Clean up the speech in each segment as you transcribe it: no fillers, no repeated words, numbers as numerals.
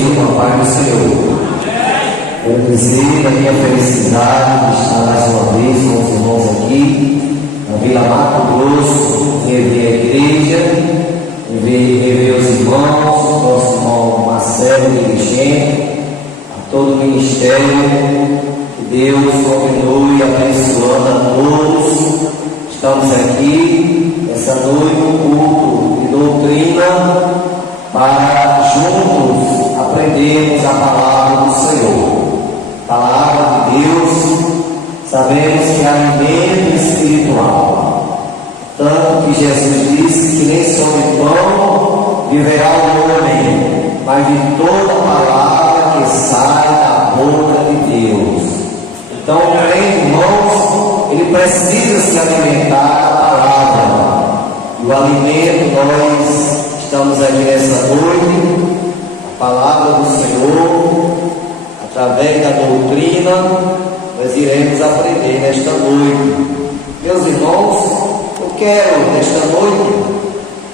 igreja com a paz do Senhor. Quero dizer da minha felicidade de estar mais uma vez com os irmãos aqui na Vila Mato Grosso, rever a igreja, rever os irmãos, o nosso irmão Marcelo, dirigente, a todo o ministério. Que Deus continue abençoando a todos. Estamos aqui essa noite no culto de doutrina para juntos aprendermos a palavra do Senhor. Palavra de Deus, sabemos que é alimento espiritual. Tanto que Jesus disse que nem só de pão viverá o homem, mas de toda palavra que sai da boca de Deus. Então, o crente, irmãos, ele precisa se alimentar da palavra. E o alimento, nós estamos aqui nessa noite, a palavra do Senhor, através da doutrina, nós iremos aprender nesta noite. Meus irmãos, eu quero nesta noite,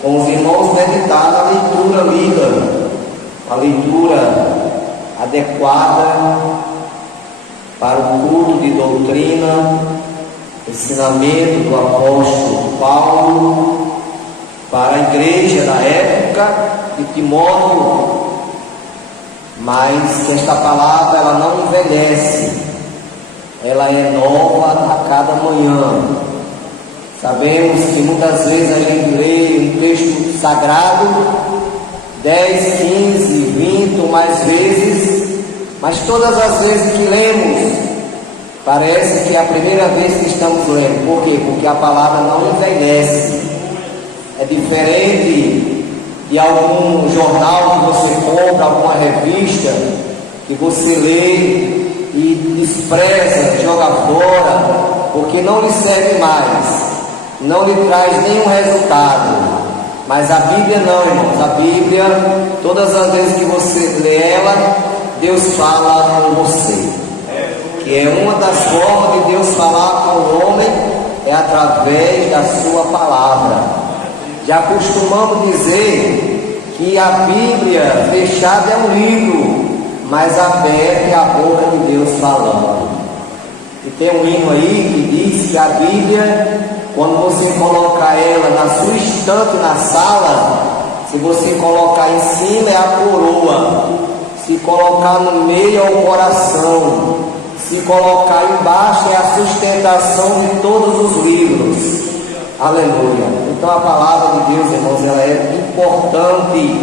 com os irmãos, meditar na leitura lida, a leitura adequada para o culto de doutrina, ensinamento do apóstolo Paulo para a igreja da época de Timóteo. Mas esta palavra ela não envelhece, ela é nova a cada manhã. Sabemos que muitas vezes a gente lê um texto sagrado 10, 15, 20 ou mais vezes, mas todas as vezes que lemos, parece que é a primeira vez que estamos lendo. Por quê? Porque a palavra não envelhece. É diferente de algum jornal que você compra, alguma revista que você lê e despreza, joga fora, porque não lhe serve mais, não lhe traz nenhum resultado. Mas a Bíblia não, irmãos. A Bíblia, todas as vezes que você lê ela, Deus fala com você. Que é uma das formas de Deus falar com o homem, é através da sua palavra. Já costumamos dizer que a Bíblia fechada é um livro, mas aberta é a boca de Deus falando. E tem um hino aí que diz que a Bíblia, quando você colocar ela na sua estante na sala, se você colocar em cima é a coroa, se colocar no meio é o coração, se colocar embaixo é a sustentação de todos os livros. Aleluia. Então a palavra de Deus, irmãos, ela é importante,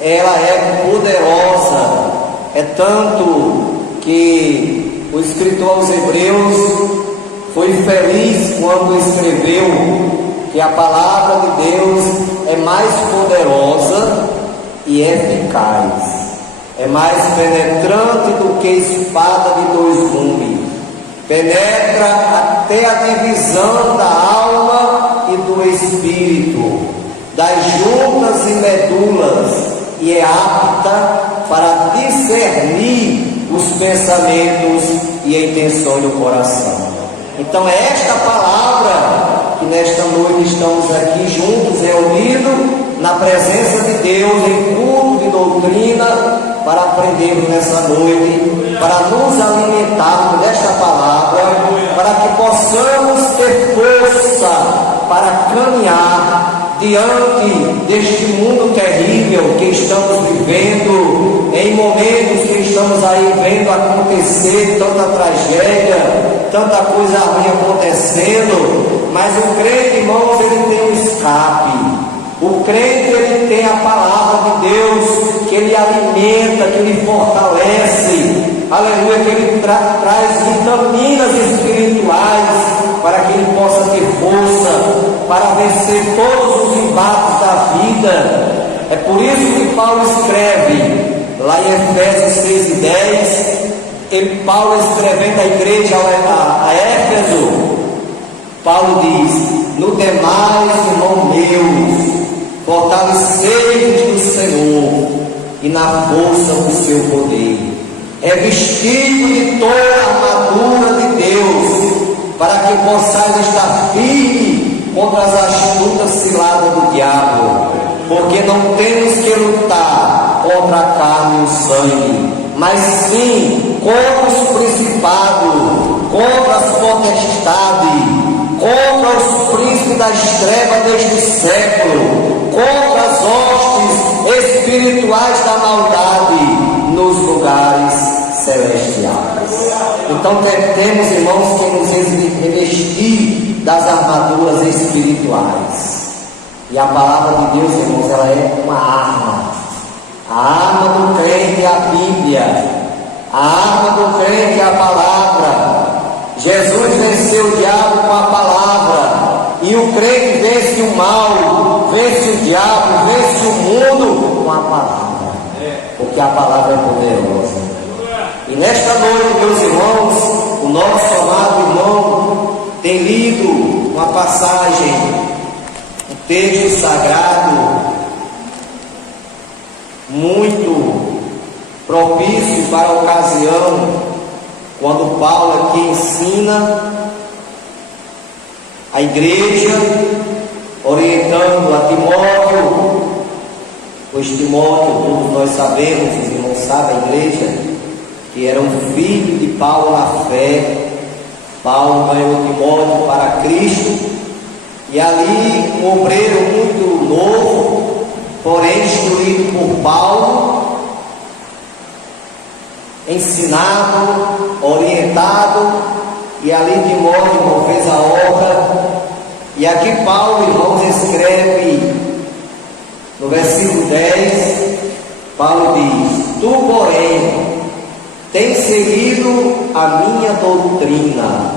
ela é poderosa. É tanto que o escritor aos Hebreus foi feliz quando escreveu que a palavra de Deus é mais poderosa e eficaz, é mais penetrante do que espada de dois gumes, penetra até a divisão da alma e do espírito, das juntas e medulas, e é apta para discernir os pensamentos e a intenção do coração. Então é esta palavra que nesta noite estamos aqui juntos, reunidos na presença de Deus, em culto de doutrina, para aprendermos nessa noite, para nos alimentarmos desta palavra, para que possamos ter força para caminhar diante deste mundo terrível que estamos vivendo, em momentos que estamos aí vendo acontecer tanta tragédia, tanta coisa ruim acontecendo. Mas o crente, irmãos, ele tem um escape. O crente, ele tem a palavra de Deus, que ele alimenta, que ele fortalece, aleluia, que ele traz vitaminas espirituais, para que ele possa ter força, para vencer todos os embates da vida. É por isso que Paulo escreve, lá em Efésios 6:10, Paulo escrevendo à igreja a Éfeso, Paulo diz: no demais, irmãos meus, fortalecei-vos no Senhor e na força do seu poder, revestido de toda a armadura de Deus, para que possais estar firme contra as astutas ciladas do diabo, porque não temos que lutar contra a carne e o sangue, mas sim contra os principados, contra as potestades, contra os príncipes das trevas deste século, contra as hostes espirituais da maldade nos lugares celestiais. Então temos, irmãos, que nos revestir das armaduras espirituais. E a palavra de Deus, irmãos, ela é uma arma. A arma do crente é a Bíblia. A arma do crente é a palavra. Jesus venceu o diabo com a palavra. E o crente vence o mal, vence o diabo, vence o mundo com a palavra. Porque a palavra é poderosa. E nesta noite, meus irmãos, o nosso amado irmão tem lido uma passagem, um texto sagrado, muito propício para a ocasião, quando Paulo aqui ensina a igreja, orientando a Timóteo, pois Timóteo, todos nós sabemos, os irmãos sabem, a igreja, que era um filho de Paulo na fé. Paulo ganhou Timóteo para Cristo, e ali um obreiro muito novo, porém instruído por Paulo, ensinado, orientado, e ali Timóteo, irmão, fez a obra. E aqui Paulo, irmãos, escreve no versículo 10, Paulo diz: tu, porém, tens seguido a minha doutrina,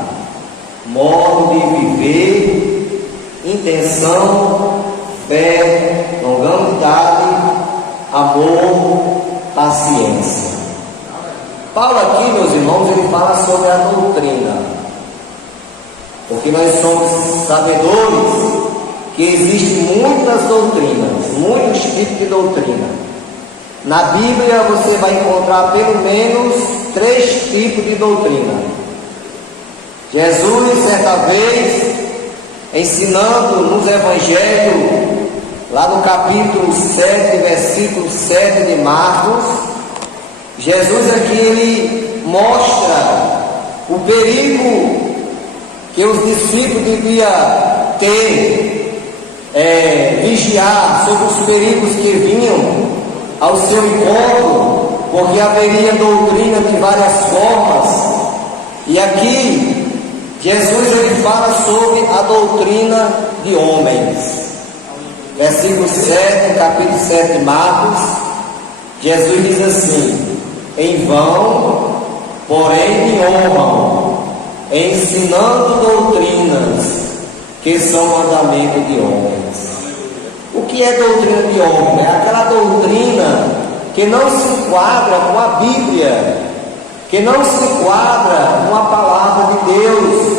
modo de viver, intenção, fé, longanimidade, amor, paciência. Paulo aqui, meus irmãos, ele fala sobre a doutrina, porque nós somos sabedores que existem muitas doutrinas, muitos tipos de doutrina. Na Bíblia você vai encontrar pelo menos 3 tipos de doutrina. Jesus, certa vez, ensinando nos Evangelhos, lá no capítulo 7, versículo 7 de Marcos, Jesus aqui ele mostra o perigo que os discípulos deviam ter, vigiar sobre os perigos que vinham ao seu encontro, porque haveria doutrina de várias formas. E aqui Jesus ele fala sobre a doutrina de homens. Versículo 7, capítulo 7 de Marcos, Jesus diz assim: em vão, porém me honram, ensinando doutrinas que são mandamento de homens. O que é doutrina de homem? É aquela doutrina que não se enquadra com a Bíblia, que não se enquadra com a palavra de Deus.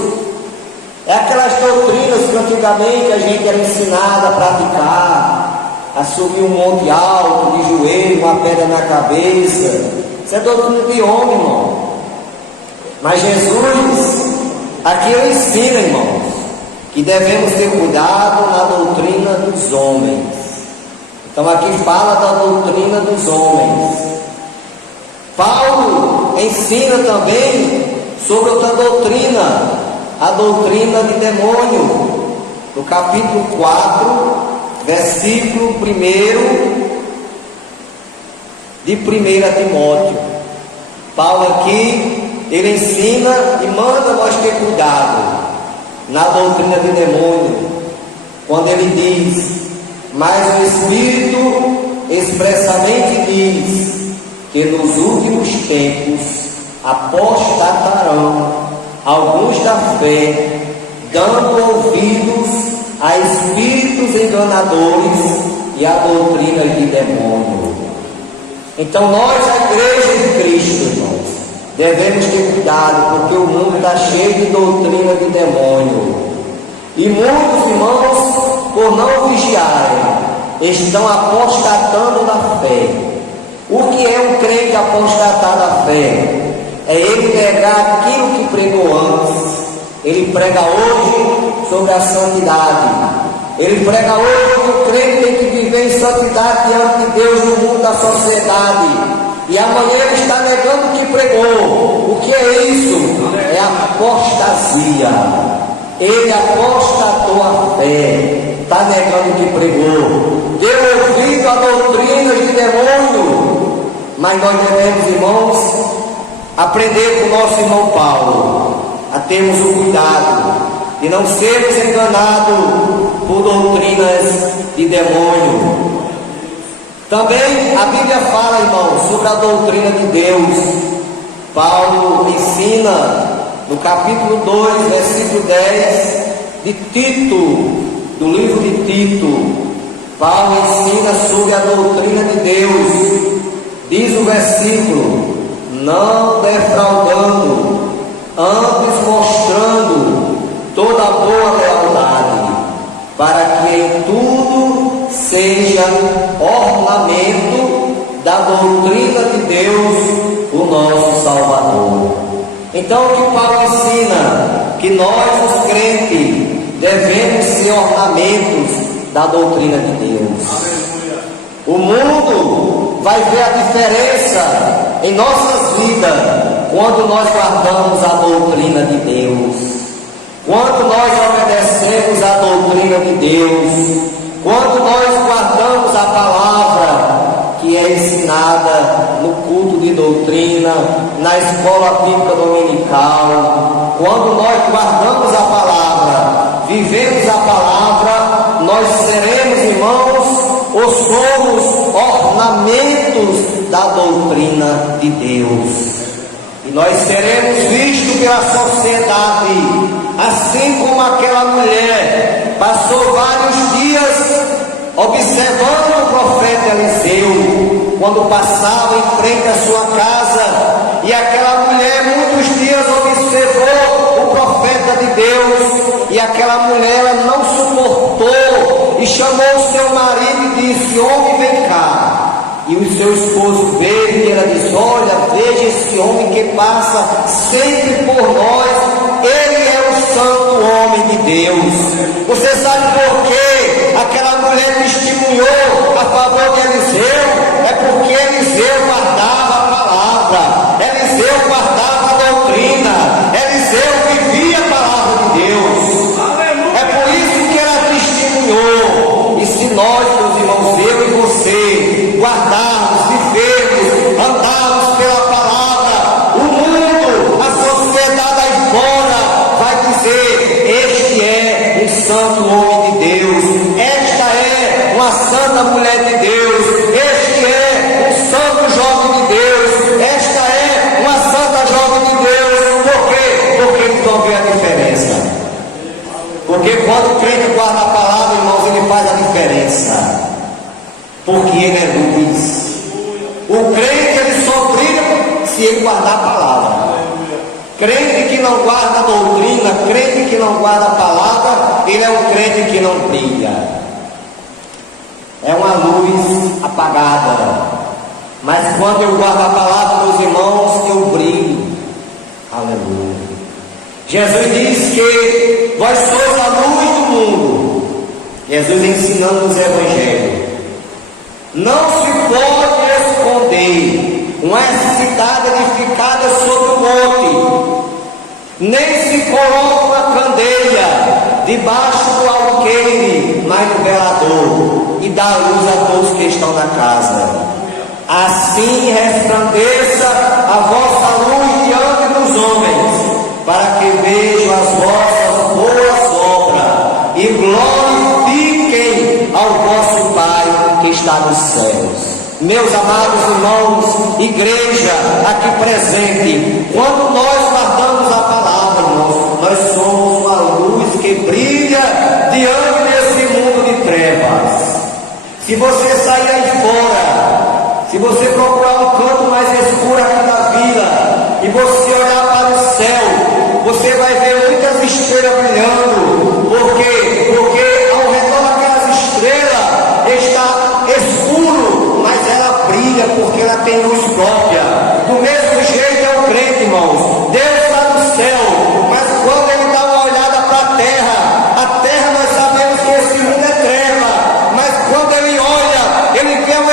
É aquelas doutrinas que antigamente a gente era ensinado a praticar, a subir um monte alto, de joelho, uma pedra na cabeça. Isso é doutrina de homem, irmão. Mas Jesus, aqui ele ensina, irmãos, que devemos ter cuidado na doutrina dos homens. Então aqui fala da doutrina dos homens. Paulo ensina também sobre outra doutrina, a doutrina de demônio, no capítulo 4, versículo 1 de 1 Timóteo. Paulo aqui, ele ensina e manda nós ter cuidado na doutrina de demônio, quando ele diz: mas o Espírito expressamente diz que nos últimos tempos apostatarão alguns da fé, dando ouvidos a espíritos enganadores e a doutrina de demônio. Então nós, a igreja de Cristo, irmãos, devemos ter cuidado, porque o mundo está cheio de doutrina de demônio. E muitos irmãos, por não vigiarem, estão apostatando da fé. O que é um crente apostatar da fé? É ele negar aquilo que pregou antes. Ele prega hoje sobre a santidade. Ele prega hoje que o crente tem que viver em santidade diante de Deus no mundo da sociedade. E amanhã ele está negando o que pregou. O que é isso? É apostasia. Ele apostatou a fé, está negando o que pregou. Deu ouvido a doutrinas de demônio. Mas nós devemos, irmãos, aprender com o nosso irmão Paulo a termos o cuidado de não sermos enganados por doutrinas de demônio. Também a Bíblia fala, irmãos, sobre a doutrina de Deus. Paulo ensina no capítulo 2, versículo 10 de Tito, do livro de Tito. Paulo ensina sobre a doutrina de Deus. Diz o versículo: não defraudando, antes mostrando toda boa lealdade, para que em tudo seja ornamento da doutrina de Deus, o nosso Salvador. Então o que Paulo ensina? Que nós, os crentes, devemos ser ornamentos da doutrina de Deus. Aleluia. O mundo vai ver a diferença em nossas vidas quando nós guardamos a doutrina de Deus, quando nós obedecemos a doutrina de Deus, quando nós guardamos a palavra que é ensinada no culto de doutrina, na escola bíblica dominical. Quando nós guardamos a palavra, vivemos a palavra, nós seremos, irmãos, ou somos ornamentos da doutrina de Deus. E nós seremos vistos pela sociedade, assim como aquela mulher passou vários dias observando o profeta Eliseu, quando passava em frente à sua casa, e aquela mulher muitos dias observou o profeta de Deus, e aquela mulher ela não suportou, e chamou o seu marido e disse: homem, vem cá. E o seu esposo veio e ela disse: olha, veja esse homem que passa sempre por nós, ele é o santo homem de Deus. Você sabe por quê? Aquela mulher testemunhou a favor de Eliseu, é porque Eliseu guardava a palavra, Eliseu guardava a doutrina, Eliseu vivia a palavra de Deus. Aleluia. É por isso que ela testemunhou. E se nós, meus irmãos, eu e você, guardarmos, vivermos, andarmos pela palavra, o mundo, a sociedade aí fora vai dizer: este é um santo homem de Deus, esta é uma santa mulher de Deus, este é um santo jovem de Deus, esta é uma santa jovem de Deus. Por quê? Porque eles vão ver a diferença. Porque quando o crente guarda a palavra, irmãos, ele faz a diferença, porque ele é luz. O crente, ele só brilha se ele guardar a palavra. Crente que não guarda a doutrina, crente que não guarda a palavra, ele é um crente que não brilha. É uma luz apagada. Mas quando eu guardo a palavra, meus irmãos, eu brilho. Aleluia. Jesus diz que vós sois a luz do mundo. Jesus ensinando os evangelhos. Não se pode esconder uma cidade edificada sobre o monte, nem se coloca uma candeia debaixo do alqueire, mas no velador, e dá luz a todos que estão na casa. Assim resplandeça a vossa luz diante dos homens, para que vejam as vossas boas obras e glorifiquem ao vosso Pai que está nos céus. Meus amados irmãos, igreja aqui presente, quando nós guardamos a palavra, irmãos, nós somos uma luz que brilha diante desse mundo de trevas. Se você sair aí fora, se você procurar um canto mais escuro aqui da vila, e você olhar para o céu, você vai ver muitas estrelas brilhando. Por quê? Porque ao redor daquelas estrelas está escuro, mas ela brilha porque ela tem luz própria. Do mesmo jeito é o crente, irmãos. Deus está no céu, mas quando ele dá uma olhada para a terra nós sabemos que esse mundo é treva, mas quando ele olha, ele vê as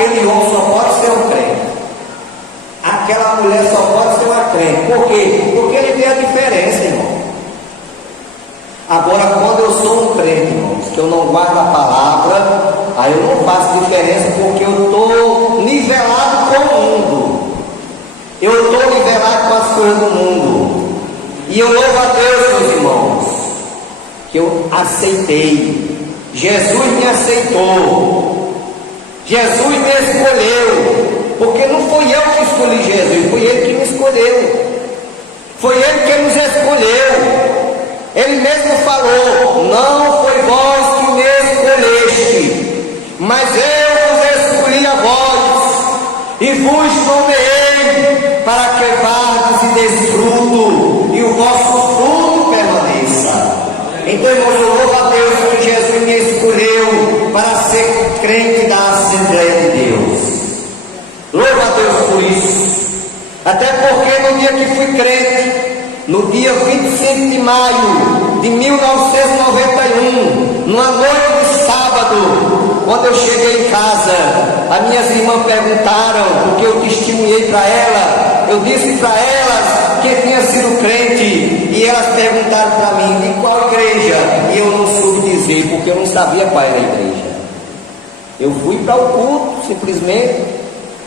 aquele homem só pode ser um crente, aquela mulher só pode ser uma crente. Por quê? Porque ele vê a diferença, irmão. Agora, quando eu sou um crente, irmãos, que eu não guardo a palavra, aí eu não faço diferença, porque eu estou nivelado com o mundo. Eu estou nivelado com as coisas do mundo. E eu louvo a Deus, meus irmãos, que eu aceitei. Jesus me aceitou. Jesus me escolheu. Porque não fui eu que escolhi Jesus, foi Ele que me escolheu. Foi Ele que nos escolheu. Ele mesmo falou: não foi vós que me escolheste, mas eu vos escolhi a vós, e vos nomeei para que vardes e deis fruto, e o vosso fruto permaneça. Então, irmãos, eu louvo a Deus que Jesus me escolheu para ser crente da Assembleia de Deus. Louvo a Deus por isso. Até porque no dia que fui crente, no dia 25 de maio de 1991, numa noite de sábado, quando eu cheguei em casa, as minhas irmãs perguntaram, porque eu testemunhei para elas, eu disse para elas que tinha sido crente, e elas perguntaram para mim, de qual igreja? E eu não soube dizer, porque eu não sabia qual era a igreja. Eu fui para o culto, simplesmente,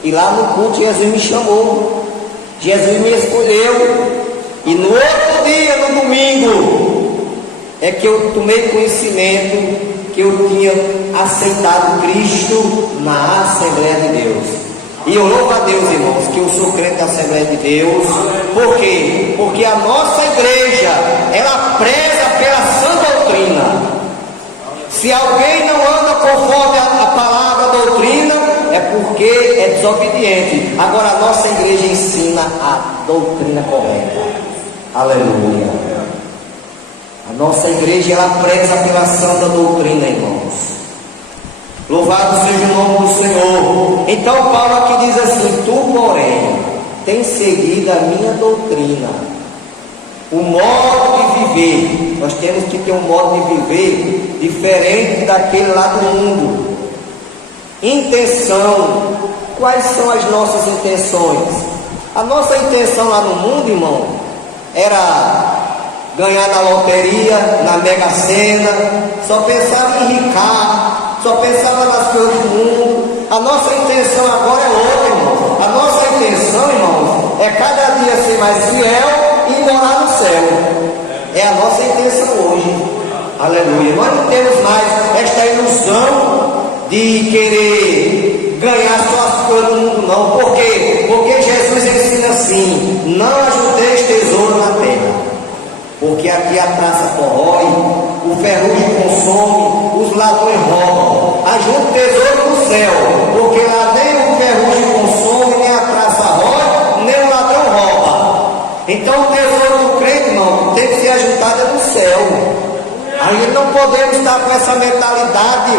e lá no culto Jesus me chamou, Jesus me escolheu. E no outro dia, no domingo, é que eu tomei conhecimento que eu tinha aceitado Cristo na Assembleia de Deus. E eu louvo a Deus, irmãos, que eu sou crente da Assembleia de Deus. Por quê? Porque a nossa igreja, ela preza pela sã doutrina. Se alguém não anda conforme a palavra, a doutrina, é porque é desobediente. Agora a nossa igreja ensina a doutrina correta. Aleluia. A nossa igreja, ela preza pela santa doutrina, irmãos. Louvado seja o nome do Senhor. Então Paulo aqui diz assim: tu, porém, tens seguido a minha doutrina, o modo de viver. Nós temos que ter um modo de viver diferente daquele lá do mundo. Intenção. Quais são as nossas intenções? A nossa intenção lá no mundo, irmão, era ganhar na loteria, na Mega Sena, só pensava em ricar, só pensava nas coisas do mundo. A nossa intenção agora é outra, irmão. A nossa intenção, irmãos, é cada dia ser mais fiel e morar no céu. É a nossa intenção hoje. Aleluia. Nós não temos mais esta ilusão de querer ganhar só as coisas do mundo, não. Por quê? Porque Jesus ensina assim: não ajunteis tesouro na terra, porque aqui a traça corrói, o ferrugem consome, os ladrões roubam. Ajunte tesouro no céu, porque lá nem o ferrugem consome, nem a traça rói, nem o ladrão rouba. Então o tesouro do crente, irmão, tem que ser ajuntado no céu. Aí não podemos estar com essa mentalidade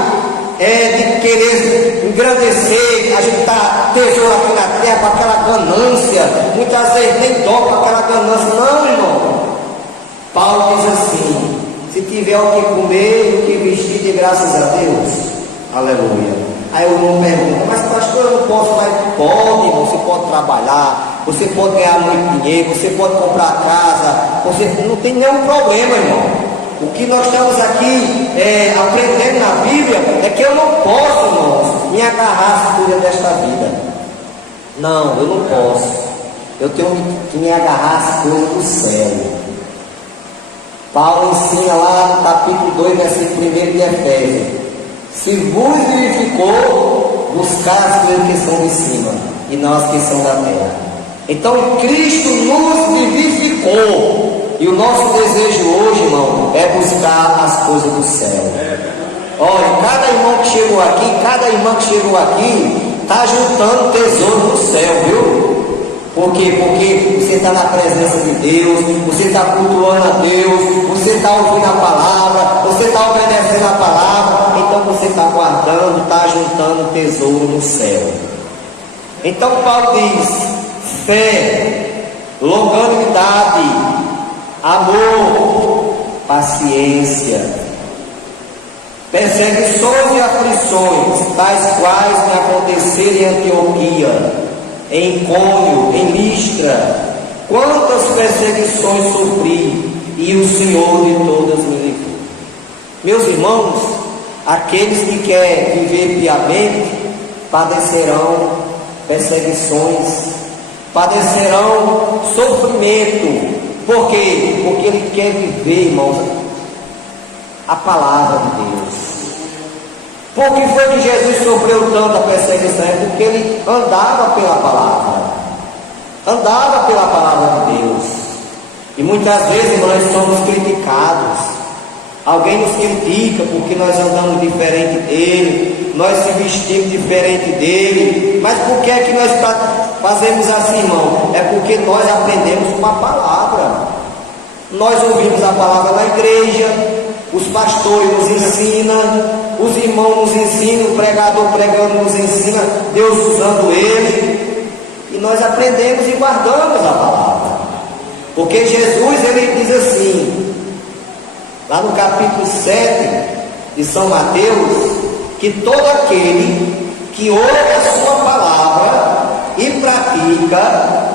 de querer engrandecer, ajuntar tesouro aqui na terra com aquela ganância. Muitas vezes nem dó com aquela ganância. Não, irmão. Paulo diz assim: se tiver o que comer e o que vestir, de graças a Deus. Aleluia. Aí o irmão pergunta: mas pastor, eu não posso mais? Pode, você pode trabalhar, você pode ganhar muito dinheiro, você pode comprar casa, você não tem nenhum problema, irmão. O que nós estamos aqui aprendendo na Bíblia é que eu não posso, irmãos, me agarrar às coisas desta vida. Não, eu não posso. Eu tenho que me agarrar às coisas do céu. Paulo ensina lá no capítulo 2, versículo 1 de Efésios: se vos vivificou, buscar as coisas que são de cima e não as que são da terra. Então Cristo nos vivificou. E o nosso desejo hoje, irmão, é buscar as coisas do céu. Olha, cada irmão que chegou aqui, cada irmã que chegou aqui, está juntando tesouro no céu, viu? Por quê? Porque você está na presença de Deus, você está cultuando a Deus, você está ouvindo a palavra, você está obedecendo a palavra, então você está guardando, está juntando tesouro no céu. Então Paulo diz: fé, longanimidade, amor, paciência, perseguições e aflições, tais quais me aconteceram em Antioquia, em Icônio, em Listra, quantas perseguições sofri, e o Senhor de todas me livrou. Meus irmãos, aqueles que querem viver piamente, padecerão perseguições, padecerão sofrimento. Por quê? Porque ele quer viver, irmãos, a palavra de Deus. Por que foi que Jesus sofreu tanta perseguição? É porque ele andava pela palavra, andava pela palavra de Deus. E muitas vezes nós somos criticados. Alguém nos critica porque nós andamos diferente dele, nós se vestimos diferente dele. Mas por que é que nós fazemos assim, irmão? É porque nós aprendemos com a palavra. Nós ouvimos a palavra na igreja, os pastores nos ensinam, os irmãos nos ensinam, o pregador pregando nos ensina, Deus usando ele, e nós aprendemos e guardamos a palavra. Porque Jesus, ele diz assim, lá no capítulo 7 de São Mateus, que todo aquele que ouve a sua palavra e pratica,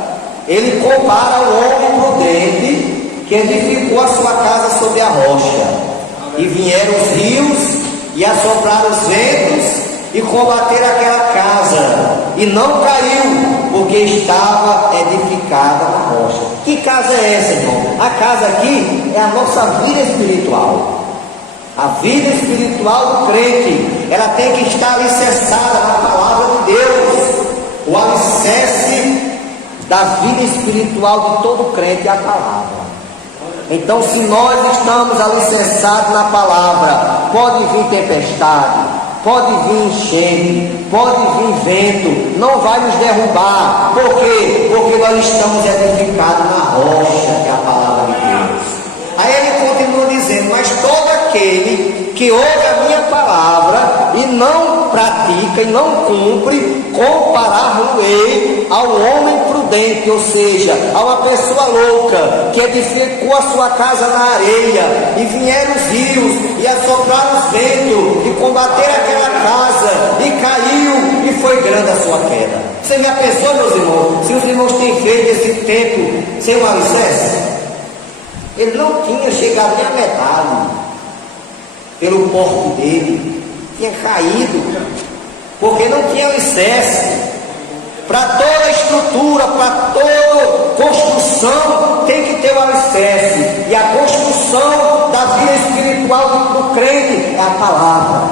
ele compara o homem prudente que edificou a sua casa sobre a rocha. E vieram os rios e assopraram os ventos e combateram aquela casa, e não caiu, porque estava edificada na rocha. Que casa é essa, irmão? A casa aqui é a nossa vida espiritual. A vida espiritual do crente, ela tem que estar alicerçada na palavra de Deus. O alicerce da vida espiritual de todo crente é a palavra. Então, se nós estamos alicerçados na palavra, pode vir tempestade, pode vir enchente, pode vir vento, não vai nos derrubar. Por quê? Porque nós estamos edificados na rocha, que é a palavra de Deus. Aí ele continua dizendo, mas todo aquele que ouve a minha palavra e não pratica e não cumpre, comparar-lo-ei ao homem prudente, ou seja, a uma pessoa louca que edificou a sua casa na areia, e vieram os rios e assopraram os ventos e combateram aquela casa, e caiu, e foi grande a sua queda. Você já pensou, meus irmãos, se os irmãos têm feito esse tempo sem um alicerce? Ele não tinha chegado nem a metade, pelo porte dele, tinha caído, porque não tinha alicerce. Para toda estrutura, para toda construção, tem que ter um alicerce. E a construção da vida espiritual do crente é a palavra.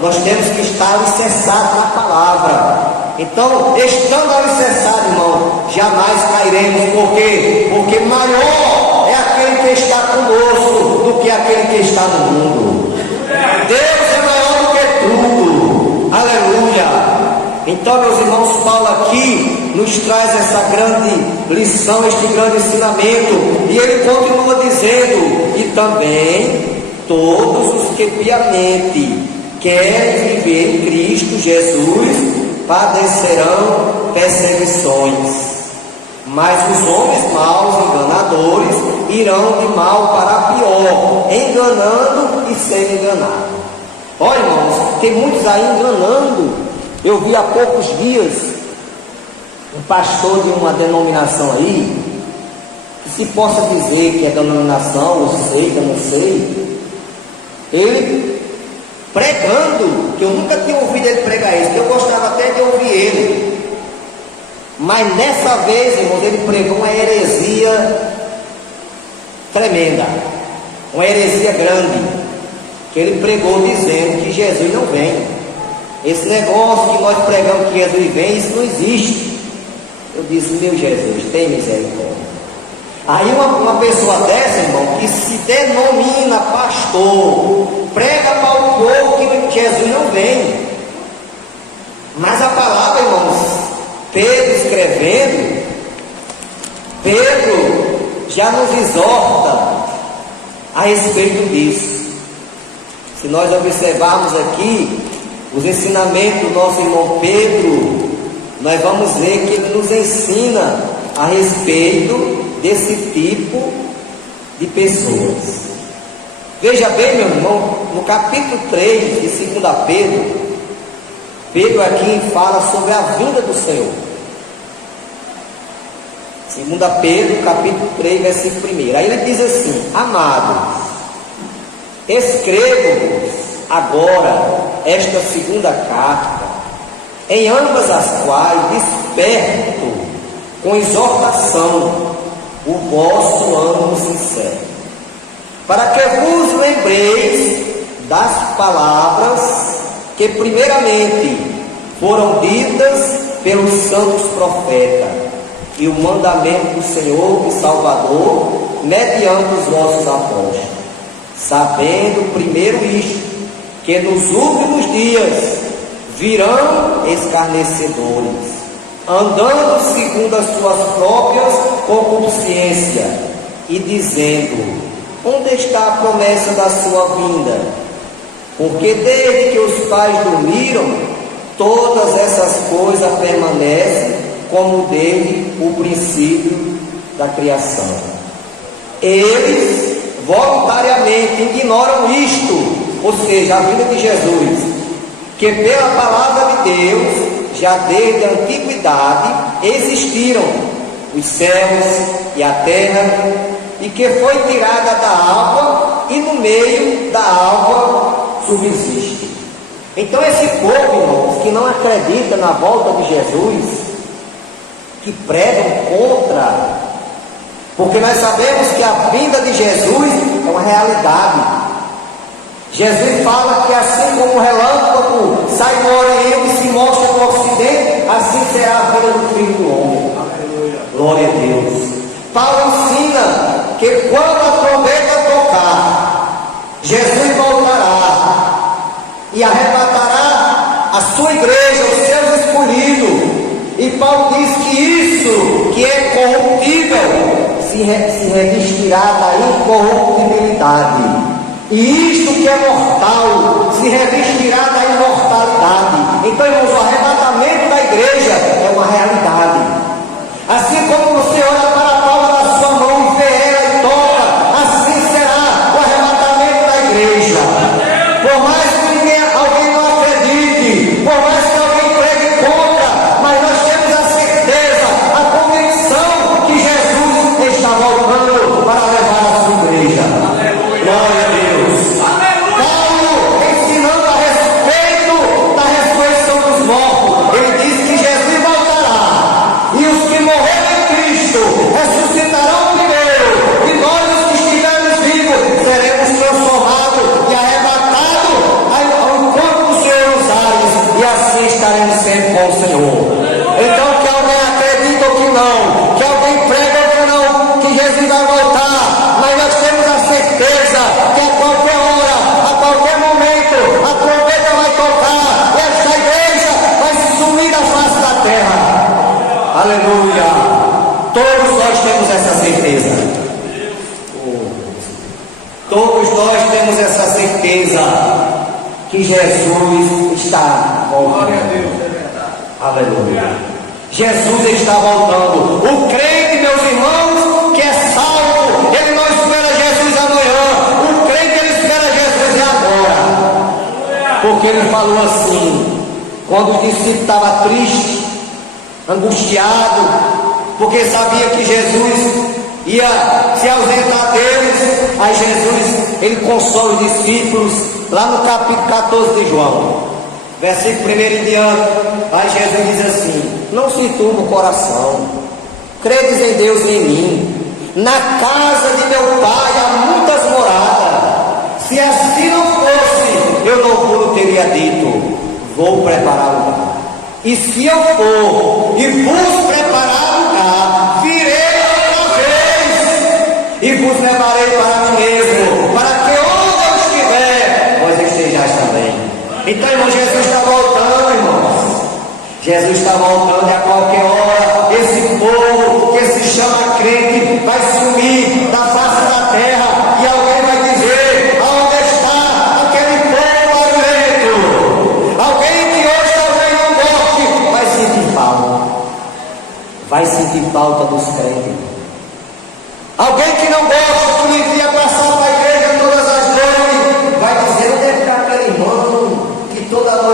Nós temos que estar alicerçados na palavra. Então, estando alicerçados, irmão, jamais cairemos. Por quê? Porque maior é aquele que está conosco do que aquele que está no mundo. Deus é maior do que tudo. Aleluia. Então, meus irmãos, Paulo aqui nos traz essa grande lição, este grande ensinamento, e ele continua dizendo, e também todos os que piamente querem viver em Cristo Jesus padecerão perseguições, mas os homens maus, enganadores, irão de mal para pior, enganando e sendo enganados. Olha, irmãos, tem muitos aí enganando. Eu vi há poucos dias um pastor de uma denominação aí, que se possa dizer que é denominação, ou seita, não sei, ele pregando, que eu nunca tinha ouvido ele pregar isso, eu gostava até de ouvir ele, mas nessa vez, irmãos, ele pregou uma heresia tremenda, uma heresia grande, que ele pregou dizendo que Jesus não vem. Esse negócio que nós pregamos que Jesus vem, isso não existe. Eu disse, meu Jesus, tem misericórdia. Aí uma pessoa dessa, irmão, que se denomina pastor, prega para o povo que Jesus não vem. Mas a palavra, irmãos, Pedro escrevendo, Pedro já nos exorta a respeito disso. Se nós observarmos aqui os ensinamentos do nosso irmão Pedro, nós vamos ver que ele nos ensina a respeito desse tipo de pessoas. Veja bem, meu irmão, no capítulo 3 de 2 Pedro, Pedro aqui fala sobre a vinda do Senhor. 2 Pedro, capítulo 3, versículo 1. Aí ele diz assim: amados, escrevo-vos agora esta segunda carta, em ambas as quais desperto com exortação o vosso ânimo sincero, para que vos lembreis das palavras que primeiramente foram ditas pelos santos profetas, e o mandamento do Senhor e Salvador mediante os vossos apóstolos, sabendo primeiro isto, que nos últimos dias virão escarnecedores, andando segundo as suas próprias concupiscências, e dizendo: onde está a promessa da sua vinda? Porque desde que os pais dormiram, todas essas coisas permanecem como desde o princípio da criação. Eles voluntariamente ignoram isto, ou seja, a vinda de Jesus, que pela palavra de Deus, já desde a antiguidade, existiram os céus e a terra, e que foi tirada da água, e no meio da água subsiste. Então esse povo, irmãos, que não acredita na volta de Jesus, que pregam contra, porque nós sabemos que a vinda de Jesus é uma realidade. Jesus fala que assim como o relâmpago sai do Oriente e se mostra no Ocidente, assim será a vinda do Filho do Homem. Glória a Deus. Paulo ensina que quando a trombeta tocar, Jesus voltará e arrebatará a sua igreja, os seus escolhidos. E Paulo diz que isso que é corruptível se revestirá da incorruptibilidade, e isto que é mortal se revestirá da imortalidade. Então, irmãos, o arrebatamento da igreja é uma realidade. Assim como você olha para a palma da sua mão e vê ela e toca, assim será o arrebatamento da igreja. Por mais que alguém não acredite, por mais que alguém pregue contra, mas nós temos a certeza, a convicção que Jesus está voltando para levar a sua igreja. Glória a Deus. Paulo, ensinando a respeito da ressurreição dos mortos, ele diz que Jesus voltará, e os que morreram em Cristo ressuscitarão primeiro, e nós, os que estivermos vivos, seremos transformados e arrebatados ao encontro do Senhor nos ares, e assim estaremos sempre com o Senhor. Então, que alguém acredite ou que não, que alguém pregue ou que não, que Jesus vai voltar, mas nós temos a certeza que a qualquer hora, a qualquer momento, a trombeta vai tocar, e esta igreja vai se sumir da face da terra. Aleluia! Todos nós temos essa certeza. Todos nós temos essa certeza que Jesus está voltando. Glória a Deus, é verdade. Aleluia! Jesus está voltando. O crente, meus irmãos, que é salvo, ele não espera Jesus amanhã. O crente, ele espera Jesus agora. Porque ele falou assim, quando o discípulo estava triste, angustiado, porque sabia que Jesus ia se ausentar deles, aí Jesus, ele consola os discípulos, lá no capítulo 14 de João, versículo 1 em diante. Aí Jesus diz assim: não se turbe o coração, credes em Deus e em mim, na casa de meu Pai há muitas moradas, se assim não fosse, eu não vos teria dito, vou preparar lugar, e se eu for e vos preparar lugar, virei outra vez e vos levarei para mim mesmo, para que onde eu estiver, vós estejais também. Então, irmão, Jesus está voltando, irmãos. Jesus está voltando, e a qualquer hora esse povo que se chama crente vai sumir da face da terra, e alguém vai dizer: aonde está aquele povo barulhento? Alguém que hoje talvez não goste vai sentir falta. Vai sentir falta dos crentes. Alguém que não gosta, que não envia passar para a igreja todas as noites, vai dizer: onde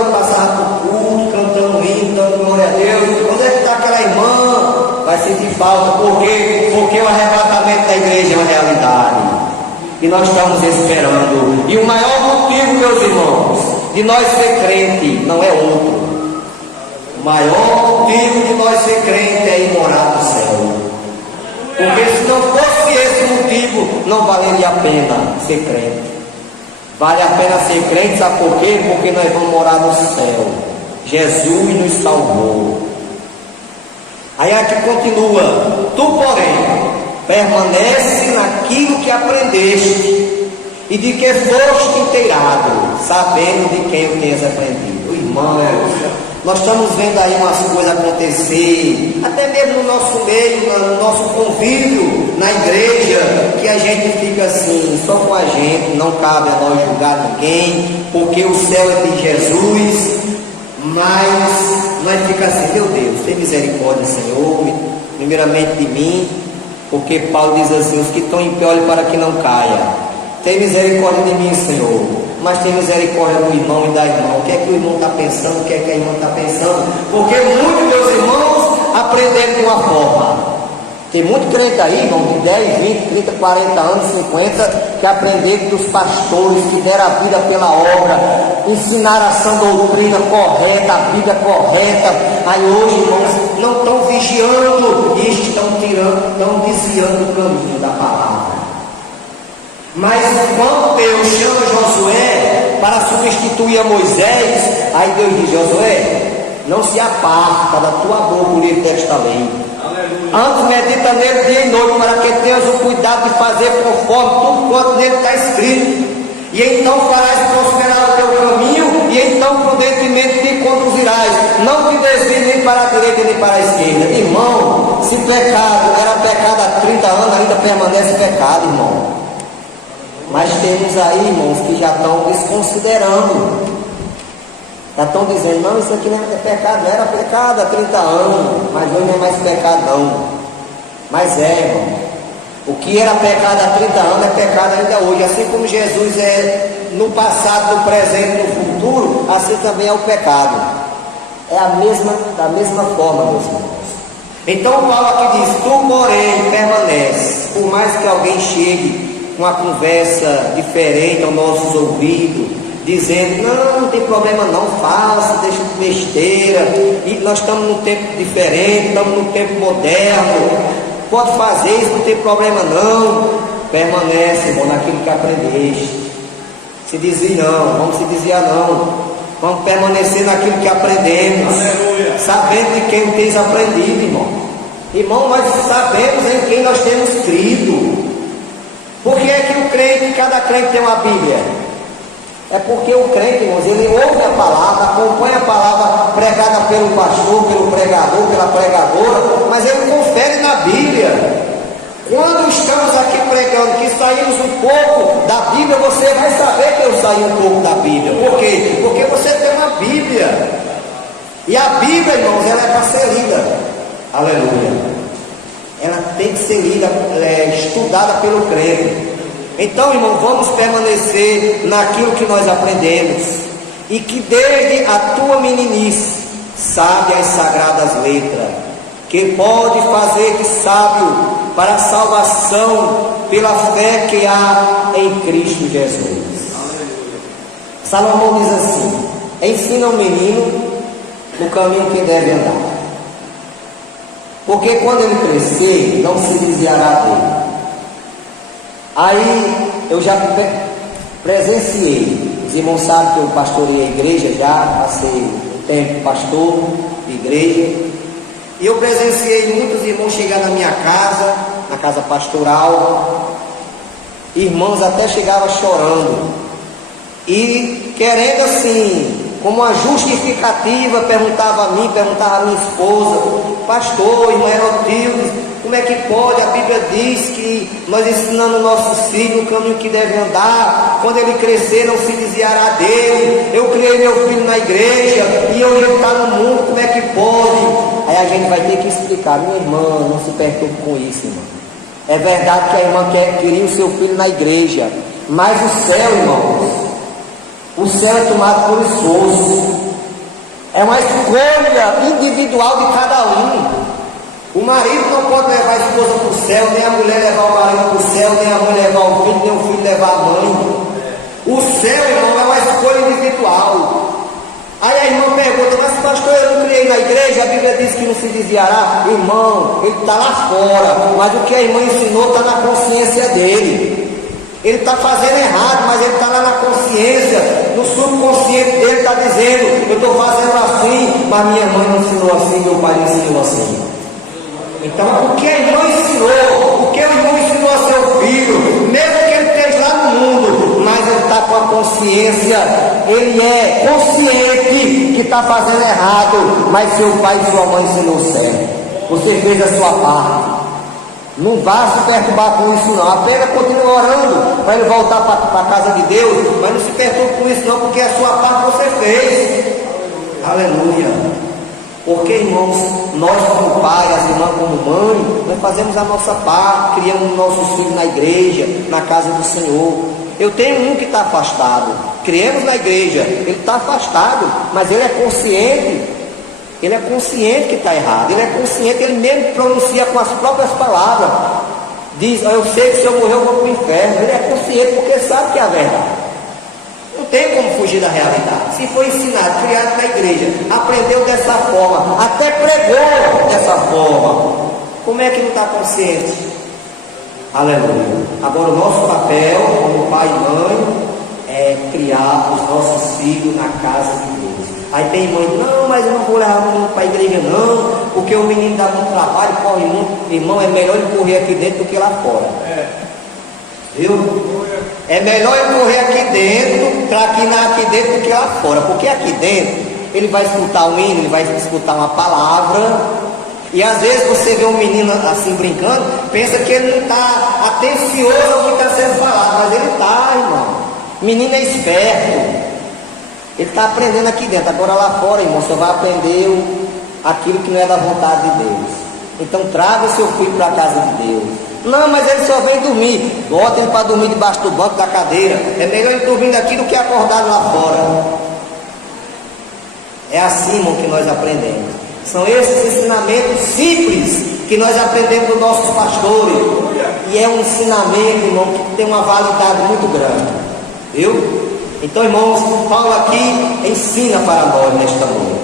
irmã passava por culto, cantando hino, dando glória a Deus. Quando é que está aquela irmã? Vai sentir falta. Por quê? Porque o arrebatamento da igreja é uma realidade. E nós estamos esperando. E o maior motivo, meus irmãos, de nós ser crente não é outro. O maior motivo de nós ser crente é ir morar no céu. Porque se não fosse esse motivo, não valeria a pena ser crente. Vale a pena ser crente, sabe por quê? Porque nós vamos morar no céu. Jesus nos salvou. Aí aqui continua: tu, porém, permanece naquilo que aprendeste e de que foste inteirado, sabendo de quem o tens aprendido. Irmãos, nós estamos vendo aí umas coisas acontecer, até mesmo no nosso meio, no nosso convívio, na igreja, que a gente fica assim, só com a gente, não cabe a nós julgar ninguém, porque o céu é de Jesus, mas nós fica assim: meu Deus, tem misericórdia, Senhor, primeiramente de mim, porque Paulo diz assim: os que estão em pé, olhem para que não caia. Tem misericórdia de mim, Senhor, mas tem misericórdia do irmão e da irmã. O que é que o irmão está pensando, o que é que a irmã está pensando? Porque muitos meus irmãos aprenderam de uma forma. Tem muito crente aí, irmão, de 10, 20, 30, 40 anos, 50, que aprenderam dos pastores, que deram a vida pela obra, ensinaram a sã doutrina correta, a Bíblia correta. Aí hoje, irmãos, não estão vigiando e estão desviando o caminho da palavra. Mas quando Deus chama Josué para substituir a Moisés, aí Deus diz: Josué, não se aparta da tua boca o livro desta lei. Aleluia. Antes medita nele dia e noite, para que tenhas o cuidado de fazer conforme tudo quanto nele está escrito. E então farás prosperar o teu caminho, e então prudentemente te conduzirás. Não te desvies nem para a direita nem para a esquerda. Irmão, se pecado era pecado há 30 anos, ainda permanece pecado, irmão. Mas temos aí, irmãos, que já estão desconsiderando, já estão dizendo: não, isso aqui não é pecado, não era pecado há 30 anos, mas hoje não é mais pecado não. Mas é, irmão, o que era pecado há 30 anos é pecado ainda hoje. Assim como Jesus é no passado, no presente e no futuro, assim também é o pecado. É da mesma forma, meus irmãos. Então Paulo aqui diz: tu, porém, permanece. Por mais que alguém chegue com uma conversa diferente aos nossos ouvidos, dizendo: não tem problema não, faça, deixa de besteira, e nós estamos num tempo diferente, estamos num tempo moderno, pode fazer isso, não tem problema não. Permanece, irmão, naquilo que aprendeste. Se desvia não, vamos se desviar não, vamos permanecer naquilo que aprendemos. Aleluia. Sabendo de quem tens aprendido, irmão. Irmão, nós sabemos em quem nós temos crido. Por que é que o crente, cada crente tem uma Bíblia? É porque o crente, irmãos, ele ouve a palavra, acompanha a palavra pregada pelo pastor, pelo pregador, pela pregadora, mas ele confere na Bíblia. Quando estamos aqui pregando que saímos um pouco da Bíblia, você vai saber que eu saí um pouco da Bíblia. Por quê? Porque você tem uma Bíblia. E a Bíblia, irmãos, ela é para ser lida. Aleluia. Ela tem que ser lida, estudada pelo crente. Então, irmão, vamos permanecer naquilo que nós aprendemos, e que desde a tua meninice sabe as sagradas letras, que pode fazer-te sábio para a salvação pela fé que há em Cristo Jesus. Aleluia. Salomão diz assim: ensina o menino no caminho que deve andar, porque quando ele crescer, não se desviará dele. Aí eu já presenciei, os irmãos sabem que eu pastorei a igreja, já passei um tempo pastor de igreja, e eu presenciei muitos irmãos chegar na minha casa, na casa pastoral, irmãos até chegavam chorando, e querendo assim, como uma justificativa, perguntava a mim, perguntava a minha esposa: pastor, irmã Herotilde, como é que pode? A Bíblia diz que nós ensinamos nossos filhos no caminho que deve andar, quando ele crescer não se desviará dele. Eu criei meu filho na igreja e hoje ele está no mundo, como é que pode? Aí a gente vai ter que explicar: minha irmã, não se perturbe com isso, irmã. É verdade que a irmã queria o seu filho na igreja, mas o céu, irmãos, o céu é tomado por esforço. É uma escolha individual de cada um. O marido não pode levar a esposa para o céu, nem a mulher levar o marido para o céu, nem a mãe levar o filho, nem o filho levar a mãe. O céu, irmão, é uma escolha individual. Aí a irmã pergunta: mas pastor, eu não criei na igreja, a Bíblia diz que não se desviará. Irmão, ele está lá fora, mas o que a irmã ensinou está na consciência dele. Ele está fazendo errado, mas ele está lá na consciência, no subconsciente dele está dizendo: eu estou fazendo assim, mas minha mãe não ensinou assim, meu pai não ensinou assim. Então, o que a irmã ensinou, o que o irmão ensinou a seu filho, mesmo que ele esteja lá no mundo, mas ele está com a consciência, ele é consciente que está fazendo errado, mas seu pai e sua mãe ensinou certo. Você fez a sua parte. Não vá se perturbar com isso não. Apenas continue orando para ele voltar para a casa de Deus, mas não se perturbe com isso não, porque a sua parte você fez. Aleluia. Porque, irmãos, nós como pai, as irmãs como mãe, nós fazemos a nossa parte, criamos nossos filhos na igreja, na casa do Senhor. Eu tenho um que está afastado, criamos na igreja, ele está afastado, mas ele é consciente. Ele é consciente que está errado, ele é consciente, ele mesmo pronuncia com as próprias palavras. Diz: eu sei que se eu morrer eu vou para o inferno. Ele é consciente porque sabe que é a verdade. Não tem como fugir da realidade. Se foi ensinado, criado na igreja, aprendeu dessa forma, até pregou dessa forma, como é que não está consciente? Aleluia. Agora o nosso papel como pai e mãe é criar os nossos filhos na casa de Deus. Aí tem mãe: não, mas eu não vou levar o menino para a igreja não, porque o menino dá muito trabalho, corre muito. Irmão, é melhor ele correr aqui dentro do que lá fora. Viu? É melhor ele correr aqui dentro, traquinar aqui dentro do que lá fora, porque aqui dentro ele vai escutar um hino, ele vai escutar uma palavra. E às vezes você vê um menino assim brincando, pensa que ele não está atencioso ao que está sendo falado, mas ele está, irmão. O menino é esperto. Ele está aprendendo aqui dentro. Agora lá fora, irmão, você vai aprender aquilo que não é da vontade de Deus. Então traga o seu filho para a casa de Deus. Não, mas ele só vem dormir. Bota ele para dormir debaixo do banco da cadeira. É melhor ele dormindo aqui do que acordado lá fora. É assim, irmão, que nós aprendemos. São esses ensinamentos simples que nós aprendemos dos nossos pastores. E é um ensinamento, irmão, que tem uma validade muito grande. Viu? Então, irmãos, Paulo aqui ensina para nós nesta noite.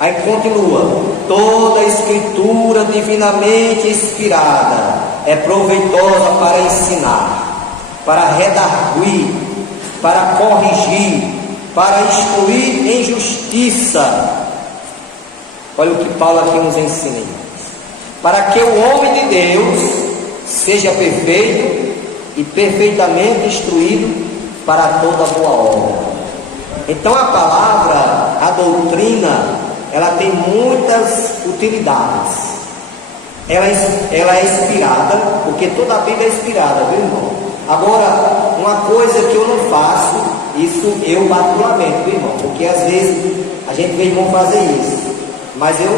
Aí continua: toda a escritura divinamente inspirada é proveitosa para ensinar, para redarguir, para corrigir, para instruir em justiça. Olha o que Paulo aqui nos ensina, para que o homem de Deus seja perfeito e perfeitamente instruído para toda boa obra. Então a palavra, a doutrina, ela tem muitas utilidades. Ela é inspirada, porque toda a Bíblia é inspirada, viu, irmão? Agora, uma coisa que eu não faço, isso eu particularmente, viu, irmão? Porque às vezes a gente vê irmão fazer isso, mas eu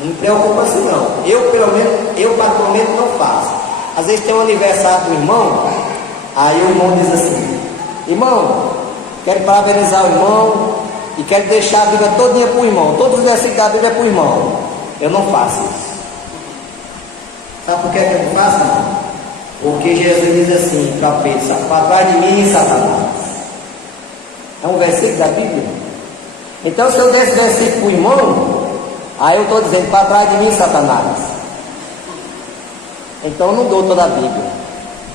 não me preocupo assim não. Eu particularmente não faço. Às vezes tem um aniversário do irmão, aí o irmão diz assim: irmão, quero parabenizar o irmão e quero deixar a Bíblia todinha para o irmão, todos os versículos da Bíblia é para o irmão. Eu não faço isso. Sabe por que eu não faço, irmão? Porque Jesus diz assim para Pedro: para trás de mim, Satanás. É um versículo da Bíblia. Então, se eu der esse versículo para o irmão, aí eu estou dizendo: para trás de mim, Satanás. Então eu não dou toda a Bíblia.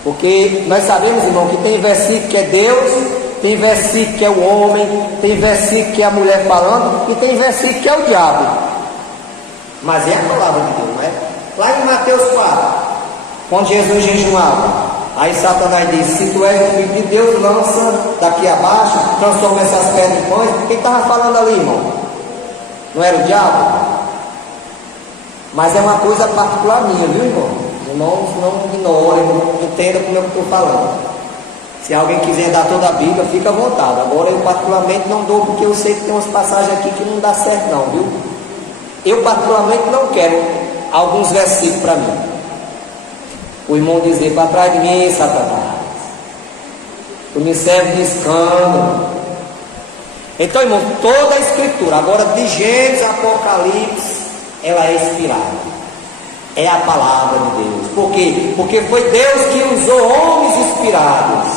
Porque nós sabemos, irmão, que tem versículo que é Deus, tem versículo que é o homem, tem versículo que é a mulher falando, e tem versículo que é o diabo. Mas é a palavra de Deus, não é? Lá em Mateus 4, quando Jesus jejuava, aí Satanás disse: se tu és o filho de Deus, lança daqui abaixo, transforma essas pedras em pães. Quem estava falando ali, irmão? Não era o diabo? Mas é uma coisa particular minha, viu, irmão? Irmãos, não ignorem, entenda como eu estou falando. Se alguém quiser dar toda a Bíblia, fica à vontade. Agora eu particularmente não dou, porque eu sei que tem umas passagens aqui que não dá certo não, viu? Eu particularmente não quero alguns versículos para mim. O irmão dizer: para trás de mim, Satanás, tu me serve de escândalo. Então, irmão, toda a Escritura, agora de Gênesis, Apocalipse, ela é inspirada. É a palavra de Deus. Por quê? Porque foi Deus que usou homens inspirados.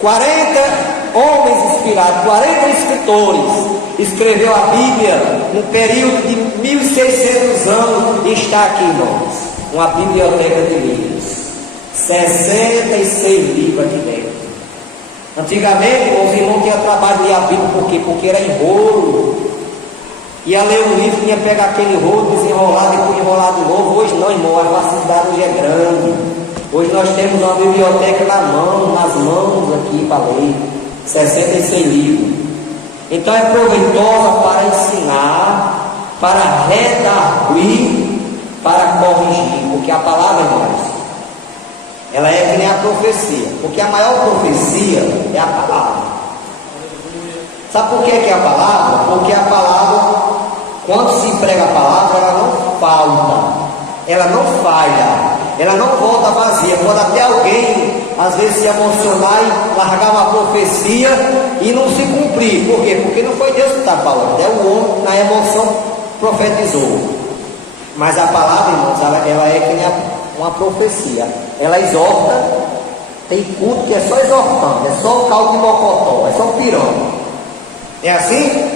40 homens inspirados, 40 escritores, escreveu a Bíblia no período de 1600 anos e está aqui, irmãos, uma biblioteca de livros, 66 livros aqui dentro. Antigamente, os irmãos tinham trabalho de ler a Bíblia, por quê? Porque era em rolo. Ia ler um livro, ia pegar aquele rolo, desenrolar, depois enrolar de novo. Hoje não, irmão, a facilidade hoje é grande. Hoje nós temos uma biblioteca na mão, nas mãos aqui para ler, 66 livros. Então é proveitosa para ensinar, para redarguir, para corrigir, porque a palavra, irmãos, ela é que nem a profecia, porque a maior profecia é a palavra. Sabe por que é a palavra? Porque a palavra, quando se prega a palavra, ela não falta, ela não falha, ela não volta vazia. Pode até alguém, às vezes, se emocionar e largar uma profecia e não se cumprir. Por quê? Porque não foi Deus que está falando, é o homem, na emoção, profetizou. Mas a palavra, irmãos, ela é que nem uma profecia. Ela exorta. Tem culto que é só exortando, é só o caldo de mocotó, é só o pirão. É assim?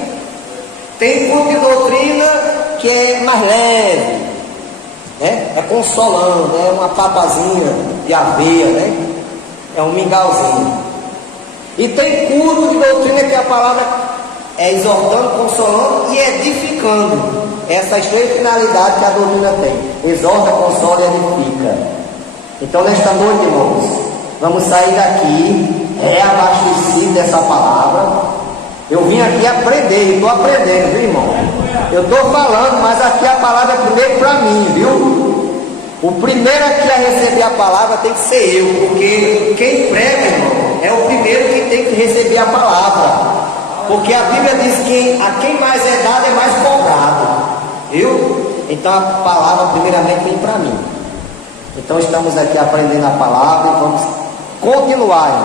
Tem culto de doutrina que é mais leve, né? É consolando, é uma papazinha de aveia, né? É um mingauzinho. E tem culto de doutrina que a palavra é exortando, consolando e edificando. Essas três finalidades que a doutrina tem: exorta, consola e edifica. Então, nesta noite, irmãos, vamos sair daqui reabastecidos dessa palavra. Eu vim aqui aprender, estou aprendendo, viu, irmão? Eu estou falando, mas aqui a palavra é primeiro para mim, viu? O primeiro aqui a receber a palavra tem que ser eu, porque quem prega, irmão, é o primeiro que tem que receber a palavra. Porque a Bíblia diz que a quem mais é dado é mais cobrado, viu? Então a palavra primeiramente vem para mim. Então estamos aqui aprendendo a palavra e vamos continuar.